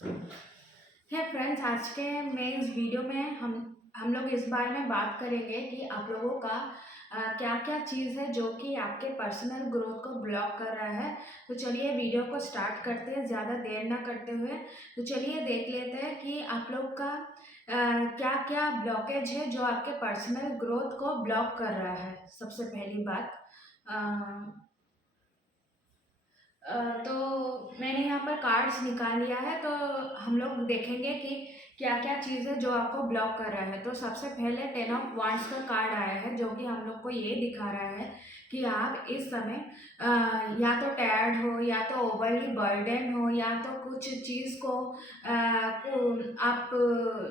है फ्रेंड्स, आज के मैं इस वीडियो में हम लोग इस बारे में बात करेंगे कि आप लोगों का क्या क्या चीज़ है जो कि आपके पर्सनल ग्रोथ को ब्लॉक कर रहा है। तो चलिए वीडियो को स्टार्ट करते हैं, ज़्यादा देर ना करते हुए। तो चलिए देख लेते हैं कि आप लोग का क्या क्या ब्लॉकेज है जो आपके पर्सनल ग्रोथ को ब्लॉक कर रहा है। सबसे पहली बात, तो मैंने यहाँ पर कार्ड्स निकाल लिया है, तो हम लोग देखेंगे कि क्या क्या चीज़ है जो आपको ब्लॉक कर रहा है। तो सबसे पहले 10 ऑफ वांड्स का कार्ड आया है जो कि हम लोग को ये दिखा रहा है कि आप इस समय या तो टायर्ड हो, या तो ओवरली बर्डन हो, या तो कुछ चीज़ को आप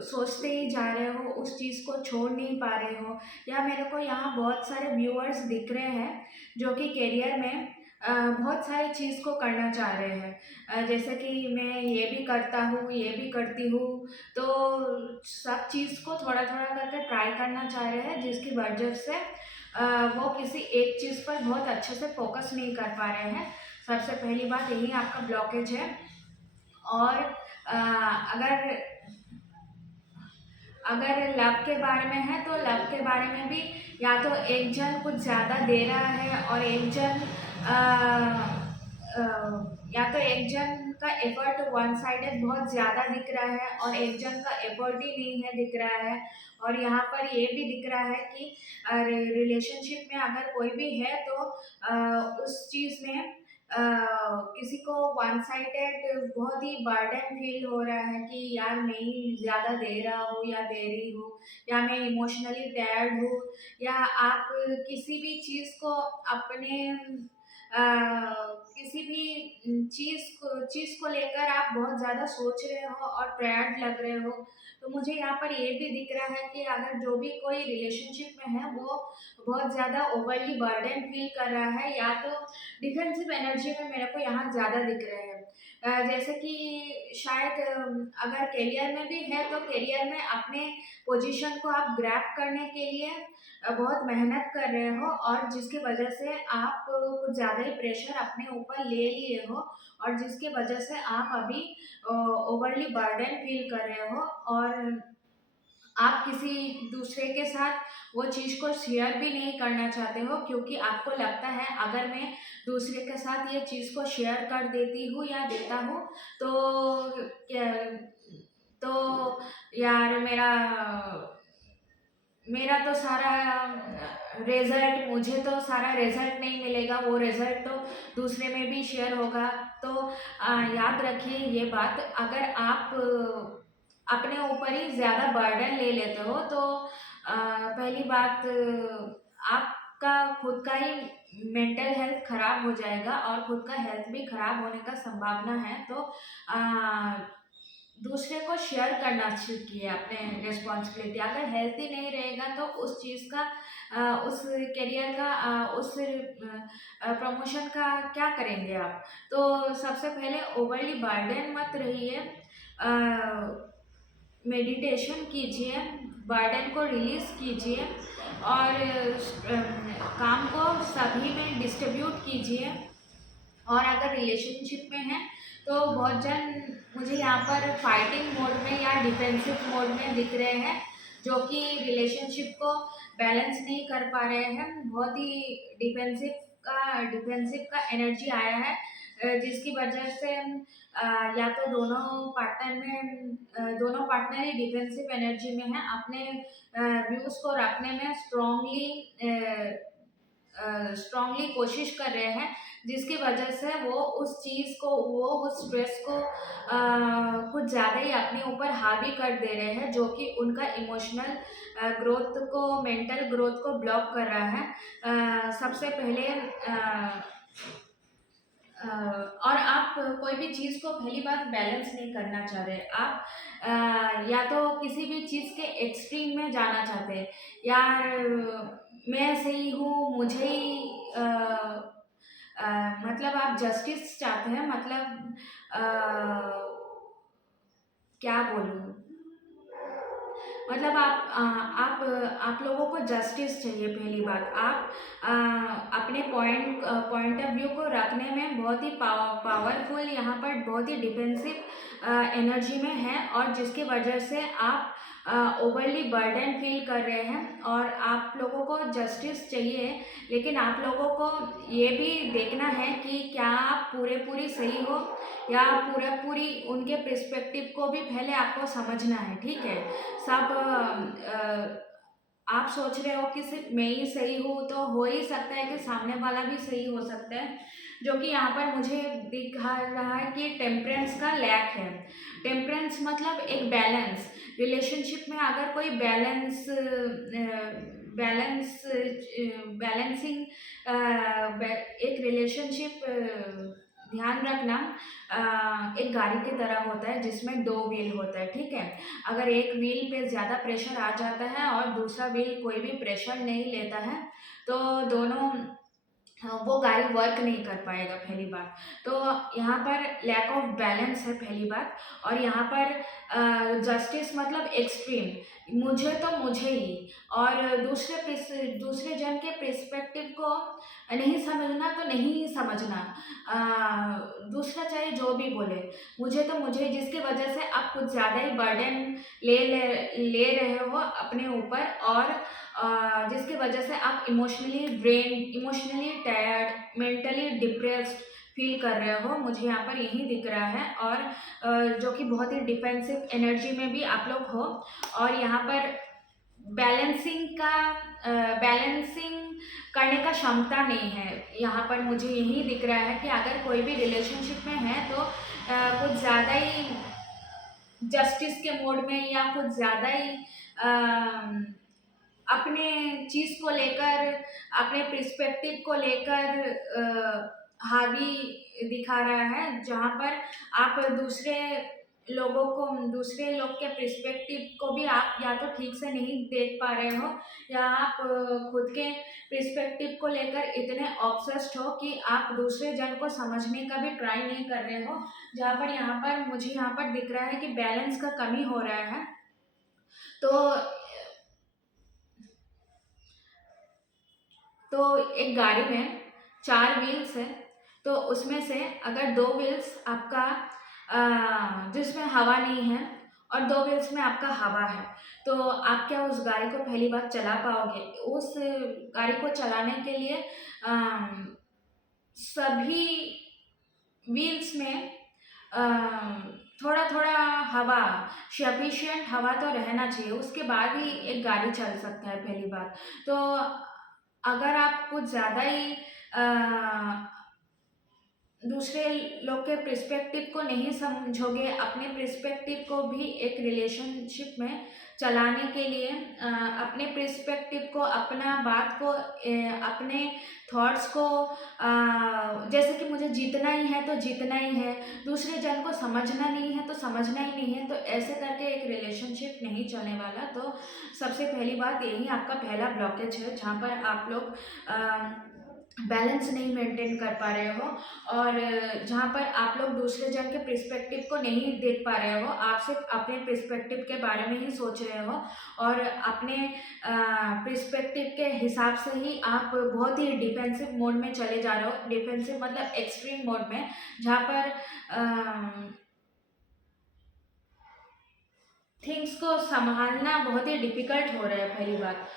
सोचते ही जा रहे हो, उस चीज़ को छोड़ नहीं पा रहे हो। या मेरे को यहाँ बहुत सारे व्यूअर्स दिख रहे हैं जो कि करियर में बहुत सारी चीज़ को करना चाह रहे हैं। जैसे कि मैं ये भी करता हूँ, ये भी करती हूँ, तो सब चीज़ को थोड़ा थोड़ा करके ट्राई करना चाह रहे हैं, जिसकी वजह से वो किसी एक चीज़ पर बहुत अच्छे से फोकस नहीं कर पा रहे हैं। सबसे पहली बात यही आपका ब्लॉकेज है। और अगर अगर लव के बारे में है तो लव के बारे में भी, या तो एक जन कुछ ज़्यादा दे रहा है और एक जन या तो एक जन का एफर्ट वन साइडेड बहुत ज़्यादा दिख रहा है और एक जन का एफर्ट ही नहीं है दिख रहा है। और यहाँ पर ये भी दिख रहा है कि रिलेशनशिप में अगर कोई भी है तो उस चीज़ में किसी को वन साइडेड बहुत ही बर्डन फील हो रहा है कि यार मैं ही ज़्यादा दे रहा हूँ या दे रही हूँ, या मैं इमोशनली टायर्ड हूँ, या आप किसी भी चीज़ को अपने किसी भी चीज़ को लेकर आप बहुत ज़्यादा सोच रहे हो और टायर्ड लग रहे हो। तो मुझे यहाँ पर ये भी दिख रहा है कि अगर जो भी कोई रिलेशनशिप में है वो बहुत ज़्यादा ओवरली बर्डन फील कर रहा है, या तो डिफेंसिव एनर्जी में मेरे को यहाँ ज़्यादा दिख रहे हैं। जैसे कि शायद अगर करियर में भी है तो करियर में अपने पोजीशन को आप ग्रैब करने के लिए बहुत मेहनत कर रहे हो, और जिसकी वजह से आप कुछ ज़्यादा ही प्रेशर अपने ऊपर ले लिए हो, और जिसकी वजह से आप अभी ओवरली बर्डन फील कर रहे हो, और आप किसी दूसरे के साथ वो चीज़ को शेयर भी नहीं करना चाहते हो, क्योंकि आपको लगता है अगर मैं दूसरे के साथ ये चीज़ को शेयर कर देती हूँ या देता हूँ तो तो यार मेरा तो सारा रिजल्ट मुझे तो सारा रिजल्ट नहीं मिलेगा, वो रिजल्ट तो दूसरे में भी शेयर होगा। तो याद रखिए ये बात, अगर आप अपने ऊपर ही ज़्यादा बर्डन ले लेते हो तो पहली बात, आपका खुद का ही मेंटल हेल्थ खराब हो जाएगा और खुद का हेल्थ भी खराब होने का संभावना है। तो दूसरे को शेयर करना सीखिए अपने रिस्पॉन्सिबिलिटी। अगर हेल्थी नहीं रहेगा तो उस चीज़ का उस करियर का उस प्रमोशन का क्या करेंगे आप। तो सबसे पहले ओवरली बर्डन मत रहिए, मेडिटेशन कीजिए, बर्डन को रिलीज़ कीजिए, और काम को सभी में डिस्ट्रीब्यूट कीजिए। और अगर रिलेशनशिप में है तो बहुत जन मुझे यहाँ पर फाइटिंग मोड में या डिफेंसिव मोड में दिख रहे हैं, जो कि रिलेशनशिप को बैलेंस नहीं कर पा रहे हैं। बहुत ही डिफेंसिव का एनर्जी आया है, जिसकी वजह से या तो दोनों पार्टनर ही डिफेंसिव एनर्जी में है, अपने व्यूज़ को रखने में स्ट्रांगली कोशिश कर रहे हैं, जिसकी वजह से वो उस स्ट्रेस को कुछ ज़्यादा ही अपने ऊपर हावी कर दे रहे हैं, जो कि उनका इमोशनल ग्रोथ को, मेंटल ग्रोथ को ब्लॉक कर रहा है। सबसे पहले और आप कोई भी चीज़ को पहली बात बैलेंस नहीं करना चाह रहे, आप या तो किसी भी चीज़ के एक्सट्रीम में जाना चाहते हैं। यार मैं सही हूँ, मुझे ही मतलब आप जस्टिस चाहते हैं, मतलब क्या बोलूँ, मतलब आप लोगों को जस्टिस चाहिए। पहली बात, आप अपने पॉइंट ऑफ व्यू को रखने में बहुत ही पावरफुल, यहाँ पर बहुत ही डिफेंसिव एनर्जी में हैं और जिसकी वजह से आप ओवरली बर्डन फील कर रहे हैं और आप लोगों को जस्टिस चाहिए। लेकिन आप लोगों को ये भी देखना है कि क्या आप पूरे पूरी सही हो या पूरा पूरी उनके पर्सपेक्टिव को भी पहले आपको समझना है, ठीक है। सब आप सोच रहे हो कि सिर्फ मैं ही सही हूँ, तो हो ही सकता है कि सामने वाला भी सही हो सकता है, जो कि यहाँ पर मुझे दिखा रहा है कि टेम्परेंस का लैक है। टेम्परेंस मतलब एक बैलेंस। रिलेशनशिप में अगर कोई बैलेंस बैलेंसिंग एक रिलेशनशिप, ध्यान रखना, एक गाड़ी की तरह होता है जिसमें दो व्हील होता है, ठीक है। अगर एक व्हील पे ज़्यादा प्रेशर आ जाता है और दूसरा व्हील कोई भी प्रेशर नहीं लेता है, तो दोनों, हाँ, वो गाड़ी वर्क नहीं कर पाएगा, पहली बात। तो यहाँ पर लैक ऑफ बैलेंस है, पहली बात। और यहाँ पर जस्टिस मतलब एक्सट्रीम, मुझे तो मुझे ही, और दूसरे जन के पर्सपेक्टिव को नहीं समझना तो नहीं ही समझना। दूसरा चाहे जो भी बोले, मुझे तो मुझे ही, जिसकी वजह से आप कुछ ज़्यादा ही बर्डन ले रहे हो अपने ऊपर, और जिसकी वजह से आप emotionally drain, emotionally tired, mentally depressed feel कर रहे हो। मुझे यहाँ पर यही दिख रहा है। और जो कि बहुत ही डिफेंसिव एनर्जी में भी आप लोग हो। और यहाँ पर बैलेंसिंग करने का क्षमता नहीं है। यहाँ पर मुझे यही दिख रहा है कि अगर कोई भी रिलेशनशिप में है तो कुछ ज़्यादा ही जस्टिस के मोड में, या कुछ ज़्यादा ही अपने चीज़ को लेकर, अपने पर्सपेक्टिव को लेकर हावी दिखा रहा है, जहाँ पर आप दूसरे लोग के पर्सपेक्टिव को भी आप या तो ठीक से नहीं देख पा रहे हो, या आप खुद के पर्सपेक्टिव को लेकर इतने ऑब्सेस्ड हो कि आप दूसरे जन को समझने का भी ट्राई नहीं कर रहे हो। जहाँ पर मुझे यहाँ पर दिख रहा है कि बैलेंस का कमी हो रहा है। तो एक गाड़ी में 4 व्हील्स है, तो उसमें से अगर 2 व्हील्स आपका जिसमें हवा नहीं है और 2 व्हील्स में आपका हवा है, तो आप क्या उस गाड़ी को पहली बार चला पाओगे? उस गाड़ी को चलाने के लिए सभी व्हील्स में थोड़ा-थोड़ा हवा, सफिशिएंट हवा तो रहना चाहिए, उसके बाद ही एक गाड़ी चल सकता है, पहली बात। तो अगर आप कुछ ज़्यादा ही दूसरे लोग के पर्सपेक्टिव को नहीं समझोगे, अपने पर्सपेक्टिव को भी एक रिलेशनशिप में चलाने के लिए अपने पर्सपेक्टिव को, अपना बात को, अपने थॉट्स को, जैसे कि मुझे जीतना ही है तो जीतना ही है, दूसरे जन को समझना नहीं है तो समझना ही नहीं है, तो ऐसे करके एक रिलेशनशिप नहीं चलने वाला। तो सबसे पहली बात यही आपका पहला ब्लॉकेज है, जहाँ पर आप लोग बैलेंस नहीं मेंटेन कर पा रहे हो, और जहाँ पर आप लोग दूसरे जन के पर्सपेक्टिव को नहीं देख पा रहे हो, आप सिर्फ अपने पर्सपेक्टिव के बारे में ही सोच रहे हो, और अपने पर्सपेक्टिव के हिसाब से ही आप बहुत ही डिफेंसिव मोड में चले जा रहे हो। डिफेंसिव मतलब एक्सट्रीम मोड में, जहाँ पर थिंग्स को संभालना बहुत ही डिफिकल्ट हो रहा है, पहली बात।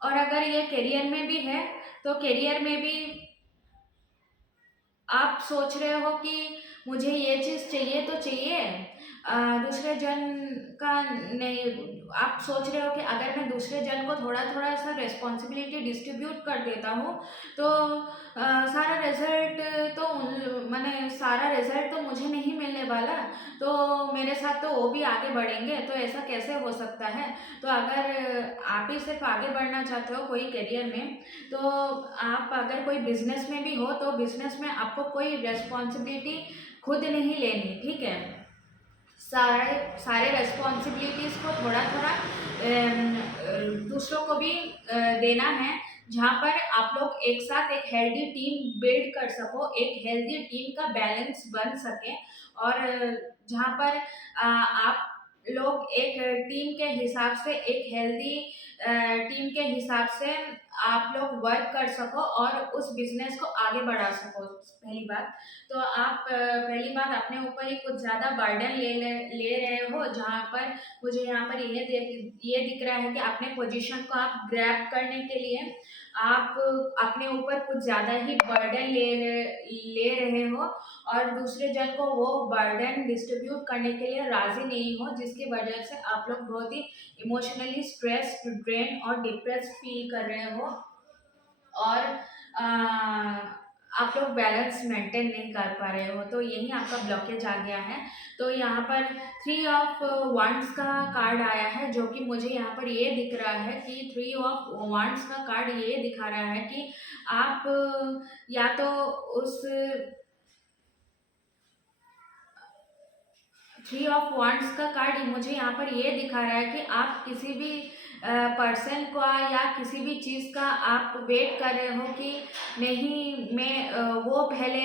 और अगर ये करियर में भी है, तो करियर में भी आप सोच रहे हो कि मुझे ये चीज़ चाहिए तो चाहिए, दूसरे जन का नहीं। आप सोच रहे हो कि अगर मैं दूसरे जन को थोड़ा थोड़ा सा रिस्पॉन्सिबिलिटी डिस्ट्रीब्यूट कर देता हूँ, तो सारा रिजल्ट तो मुझे नहीं मिलने वाला, तो मेरे साथ तो वो भी आगे बढ़ेंगे, तो ऐसा कैसे हो सकता है। तो अगर आप ही सिर्फ आगे बढ़ना चाहते हो कोई करियर में, तो आप अगर कोई बिजनेस में भी हो, तो बिजनेस में आपको कोई रेस्पॉन्सिबिलिटी खुद नहीं लेनी, ठीक है। सारे सारे रेस्पॉन्सिबिलिटीज़ को थोड़ा थोड़ा दूसरों को भी देना है, जहाँ पर आप लोग एक साथ एक हेल्दी टीम बिल्ड कर सको, एक हेल्दी टीम का बैलेंस बन सके, और जहाँ पर आप लोग एक टीम के हिसाब से, एक हेल्दी टीम के हिसाब से आप लोग वर्क कर सको और उस बिजनेस को आगे बढ़ा सको। पहली बात तो आप पहली बात अपने ऊपर ही कुछ ज़्यादा बर्डन ले रहे हो, जहाँ पर मुझे यहाँ पर ये दिख रहा है कि अपने पोजीशन को आप ग्रैब करने के लिए आप अपने ऊपर कुछ ज़्यादा ही बर्डन ले रहे हो और दूसरे जन को वो बर्डन डिस्ट्रीब्यूट करने के लिए राजी नहीं हो, जिसकी वजह से आप लोग बहुत ही इमोशनली स्ट्रेस, ड्रेन और डिप्रेस फील कर रहे हो और आप लोग बैलेंस मेंटेन नहीं कर पा रहे हो, तो यही आपका ब्लॉकेज आ गया है। तो यहाँ पर 3 ऑफ वंड्स का कार्ड आया है, जो कि मुझे यहाँ पर ये दिख रहा है कि 3 ऑफ वंड्स का कार्ड ये दिखा रहा है कि आप या तो उस 3 ऑफ वंड्स का कार्ड मुझे यहाँ पर ये दिखा रहा है कि आप किसी भी पर्सन का या किसी भी चीज़ का आप वेट कर रहे हो कि नहीं मैं वो पहले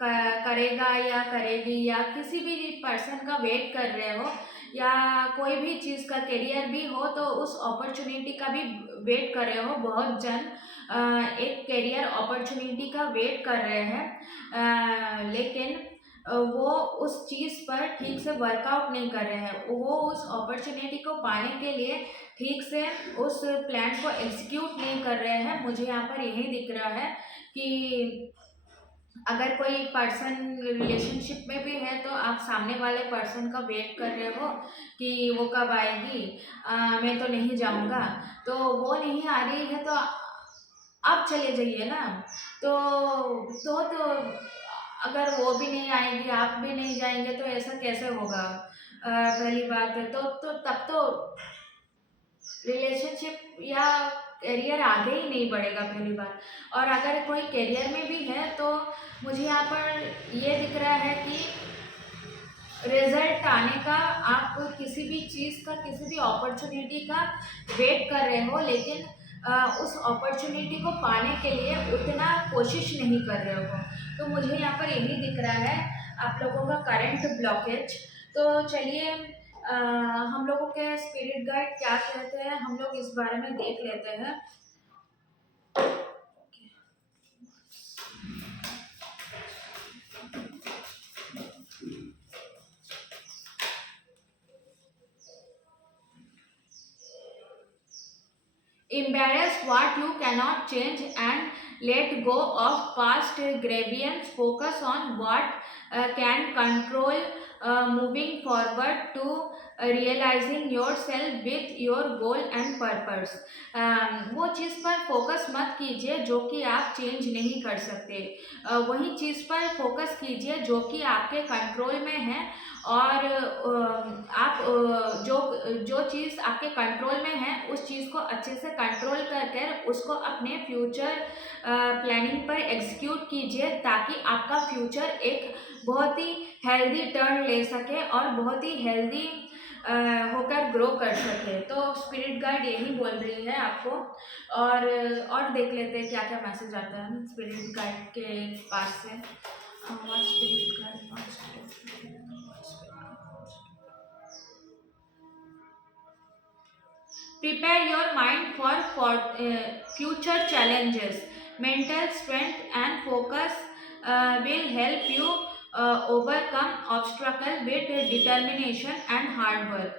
करेगा या करेगी, या किसी भी पर्सन का वेट कर रहे हो, या कोई भी चीज़ का करियर भी हो तो उस अपॉर्चुनिटी का भी वेट कर रहे हो। बहुत जन एक करियर अपॉर्चुनिटी का वेट कर रहे हैं, लेकिन वो उस चीज़ पर ठीक से वर्कआउट नहीं कर रहे हैं, वो उस अपॉर्चुनिटी को पाने के लिए ठीक से उस प्लान को एग्जीक्यूट नहीं कर रहे हैं। मुझे यहाँ पर यही दिख रहा है कि अगर कोई पर्सन रिलेशनशिप में भी है तो आप सामने वाले पर्सन का वेट कर रहे हो कि वो कब आएगी, मैं तो नहीं जाऊँगा, तो वो नहीं आ रही है तो आप चले जाइए ना। तो अगर वो भी नहीं आएगी, आप भी नहीं जाएंगे, तो ऐसा कैसे होगा? पहली बात है तो तब तो रिलेशनशिप या करियर आगे ही नहीं बढ़ेगा, पहली बात। और अगर कोई करियर में भी है तो मुझे यहाँ पर ये दिख रहा है कि रिजल्ट आने का, आप किसी भी चीज़ का, किसी भी अपॉर्चुनिटी का वेट कर रहे हो, लेकिन उस अपॉर्चुनिटी को पाने के लिए उतना कोशिश नहीं कर रहे हो। तो मुझे यहाँ पर यही दिख रहा है आप लोगों का करंट ब्लॉकेज। तो चलिए हम लोगों के स्पिरिट गाइड क्या कहते हैं हम लोग इस बारे में देख लेते हैं। Embrace what you cannot change and let go of past grievance. Focus on what can control, moving forward to realizing yourself with your goal and purpose. वो चीज़ पर फोकस मत कीजिए जो कि आप चेंज नहीं कर सकते, वही चीज़ पर फोकस कीजिए जो कि आपके कंट्रोल में है। और आप जो जो चीज़ आपके कंट्रोल में है उस चीज़ को अच्छे से कंट्रोल कर कर उसको अपने फ्यूचर प्लानिंग पर एग्जीक्यूट कीजिए, ताकि आपका फ्यूचर एक बहुत ही हेल्दी टर्न ले सके और बहुत ही हेल्दी होकर ग्रो कर सके। तो स्पिरिट गाइड यही बोल रही है आपको। और देख लेते हैं क्या क्या मैसेज आता है स्पिरिट गाइड के पास से। What spirit guide wants to prepare your mind for future challenges. Mental strength and focus will help you overcome obstacle with determination and hard work.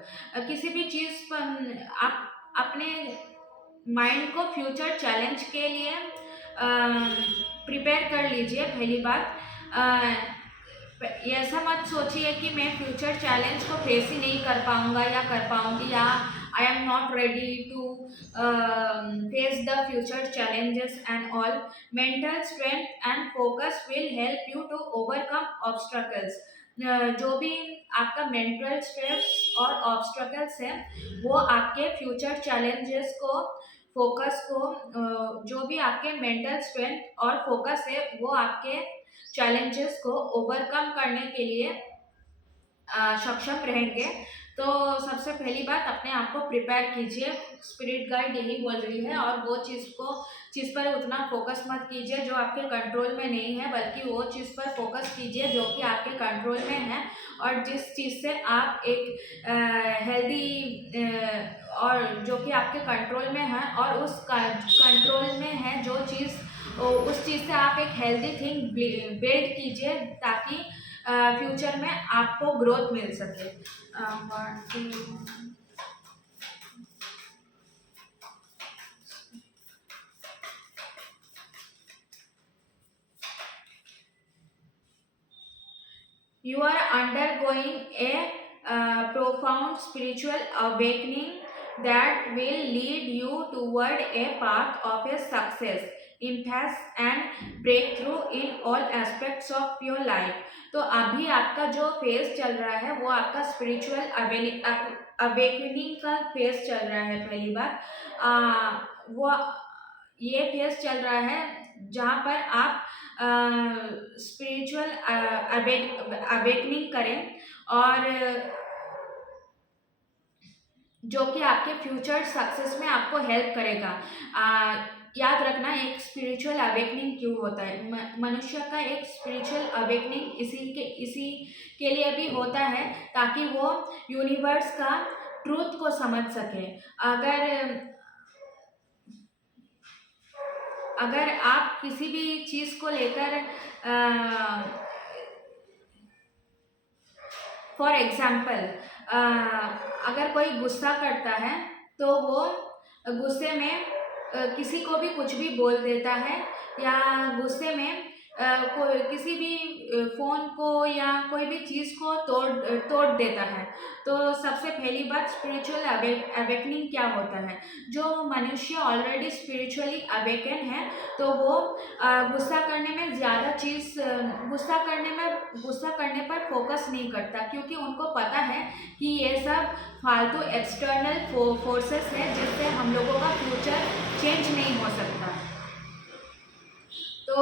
किसी भी चीज़ पर आप अपने माइंड को फ्यूचर चैलेंज के लिए प्रिपेयर कर लीजिए। पहली बात, ऐसा मत सोचिए कि मैं फ्यूचर चैलेंज को फेस ही नहीं कर पाऊंगा या कर पाऊंगी, या I am not ready to face the future challenges and all. Mental strength and focus will help you to overcome obstacles. जो भी आपका मेंटल स्ट्रेस और ऑब्स्ट्रकल्स है वो आपके फ्यूचर चैलेंजेस को, फोकस को, जो भी आपके मेंटल स्ट्रेंथ और फोकस है वो आपके चैलेंजेस को ओवरकम करने के लिए सक्षम रहेंगे। तो सबसे पहली बात, अपने आप को प्रिपेयर कीजिए, स्पिरिट गाइड यही बोल रही है। और वो चीज़ पर उतना फोकस मत कीजिए जो आपके कंट्रोल में नहीं है, बल्कि वो चीज़ पर फोकस कीजिए जो कि आपके कंट्रोल में है, और जिस चीज़ से आप एक हेल्दी और जो कि आपके कंट्रोल में है, और उस कंट्रोल में है जो चीज़, उस चीज़ से आप एक हेल्दी थिंग बिल्ड कीजिए, ताकि फ्यूचर में आपको ग्रोथ मिल सके। One, two. You are undergoing a profound spiritual awakening that will lead you toward a path of a success, impasse and breakthrough in all aspects of your life. तो अभी आपका जो phase चल रहा है वो आपका स्पिरिचुअल अवेकनिंग का फेज चल रहा है। पहली बात, वो ये फेज चल रहा है जहाँ पर आप स्पिरिचुअल अवेकनिंग करें, और जो कि आपके फ्यूचर सक्सेस में आपको हेल्प करेगा। याद रखना, एक स्पिरिचुअल अवेकनिंग क्यों होता है, मनुष्य का एक स्पिरिचुअल अवेकनिंग इसी के लिए भी होता है, ताकि वो यूनिवर्स का ट्रूथ को समझ सके। अगर आप किसी भी चीज़ को लेकर, फॉर एग्जाम्पल, अगर कोई गुस्सा करता है तो वो गुस्से में किसी को भी कुछ भी बोल देता है, या गुस्से में कोई किसी भी फ़ोन को या कोई भी चीज़ को तोड़ देता है। तो सबसे पहली बात, स्पिरिचुअल अवेकनिंग क्या होता है, जो मनुष्य ऑलरेडी स्पिरिचुअली अवेकन है तो वो गुस्सा करने में गुस्सा करने पर फोकस नहीं करता, क्योंकि उनको पता है कि ये सब फालतू एक्सटर्नल फोर्सेस है, जिससे हम लोगों का फ्यूचर चेंज नहीं हो सकता। तो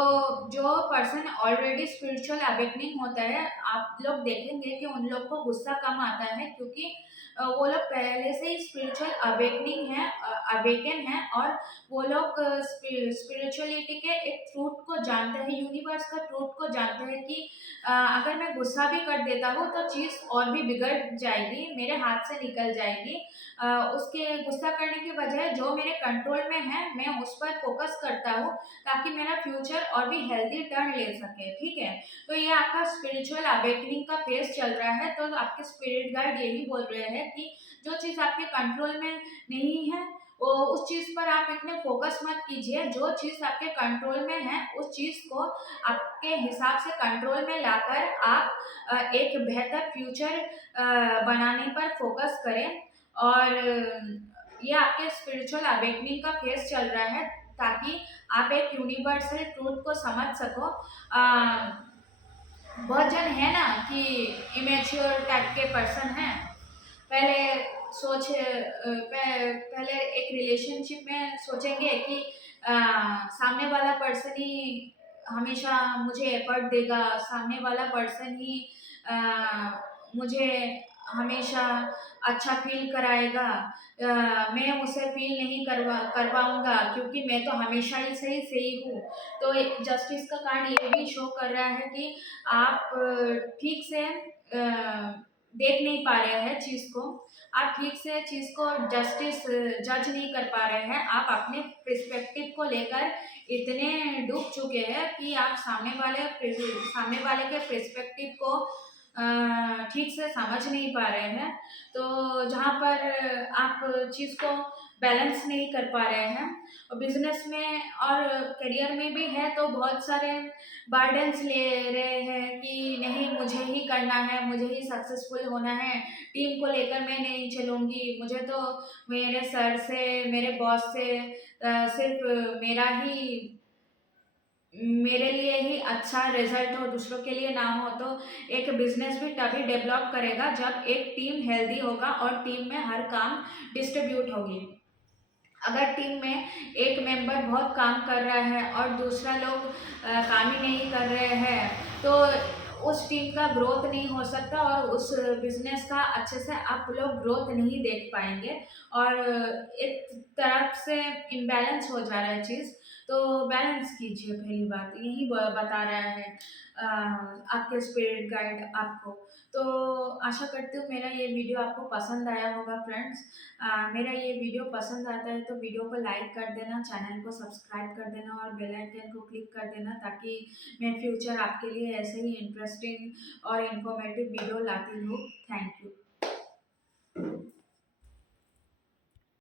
जो पर्सन ऑलरेडी स्पिरिचुअल अवेकनिंग होता है, आप लोग देखेंगे कि उन लोग को गुस्सा कम आता है, क्योंकि वो लोग पहले से ही स्पिरिचुअल अवेकन है, और वो लोग स्पिरिचुअलिटी के एक ट्रूथ को जानते हैं, यूनिवर्स का ट्रूथ को जानते हैं कि अगर मैं गुस्सा भी कर देता हूँ तो चीज़ और भी बिगड़ जाएगी, मेरे हाथ से निकल जाएगी। उसके गुस्सा करने की बजाय जो मेरे कंट्रोल में है, मैं उस पर फोकस करता हूँ, ताकि मेरा फ्यूचर और भी हेल्दी टर्न ले सके। ठीक है, तो ये आपका स्पिरिचुअल अवेकनिंग का फेज चल रहा है। तो आपके स्पिरिट गाइड यही बोल रहे हैं कि जो चीज़ आपके कंट्रोल में नहीं है, वो उस चीज़ पर आप इतने फोकस मत कीजिए। जो चीज़ आपके कंट्रोल में है, उस चीज़ को आपके हिसाब से कंट्रोल में लाकर आप एक बेहतर फ्यूचर बनाने पर फोकस करें। और ये आपके स्पिरिचुअल अवेकनिंग का फेज चल रहा है, ताकि आप एक यूनिवर्सल ट्रूथ को समझ सको। बहुत जन है ना कि इमेच्योर टाइप के पर्सन हैं, पहले पहले एक रिलेशनशिप में सोचेंगे कि सामने वाला पर्सन ही हमेशा मुझे एफर्ट देगा, सामने वाला पर्सन ही मुझे हमेशा अच्छा फील कराएगा, मैं उसे फील नहीं करवाऊंगा, क्योंकि मैं तो हमेशा ही सही हूँ। तो जस्टिस का कार्ड ये भी शो कर रहा है कि आप ठीक से देख नहीं पा रहे हैं चीज़ को, आप ठीक से चीज़ को जज नहीं कर पा रहे हैं। आप अपने पर्सपेक्टिव को लेकर इतने डूब चुके हैं कि आप सामने वाले के पर्सपेक्टिव को ठीक से समझ नहीं पा रहे हैं। तो जहाँ पर आप चीज़ को बैलेंस नहीं कर पा रहे हैं, और बिजनेस में और करियर में भी है, तो बहुत सारे बर्डन्स ले रहे हैं कि नहीं, मुझे ही करना है, मुझे ही सक्सेसफुल होना है, टीम को लेकर मैं नहीं चलूँगी, मुझे तो मेरे सर से, मेरे बॉस से सिर्फ मेरे लिए ही अच्छा रिजल्ट हो, दूसरों के लिए ना हो। तो एक बिजनेस भी तभी डेवलप करेगा जब एक टीम हेल्दी होगा और टीम में हर काम डिस्ट्रीब्यूट होगी। अगर टीम में एक मेंबर बहुत काम कर रहा है और दूसरा लोग काम ही नहीं कर रहे हैं, तो उस टीम का ग्रोथ नहीं हो सकता और उस बिजनेस का अच्छे से आप लोग ग्रोथ नहीं देख पाएंगे। और एक तरफ से इम्बैलेंस हो जा रहा है चीज़, तो बैलेंस कीजिए, पहली बात यही बता रहा है आपके स्पिरिट गाइड आपको। तो आशा करती हूँ मेरा ये वीडियो आपको पसंद आया होगा फ्रेंड्स। मेरा ये वीडियो पसंद आता है तो वीडियो को लाइक कर देना, चैनल को सब्सक्राइब कर देना और बेल आइकन को क्लिक कर देना, ताकि मैं फ्यूचर आपके लिए ऐसे ही इंटरेस्टिंग और इन्फॉर्मेटिव वीडियो लाती हूँ। Thank you.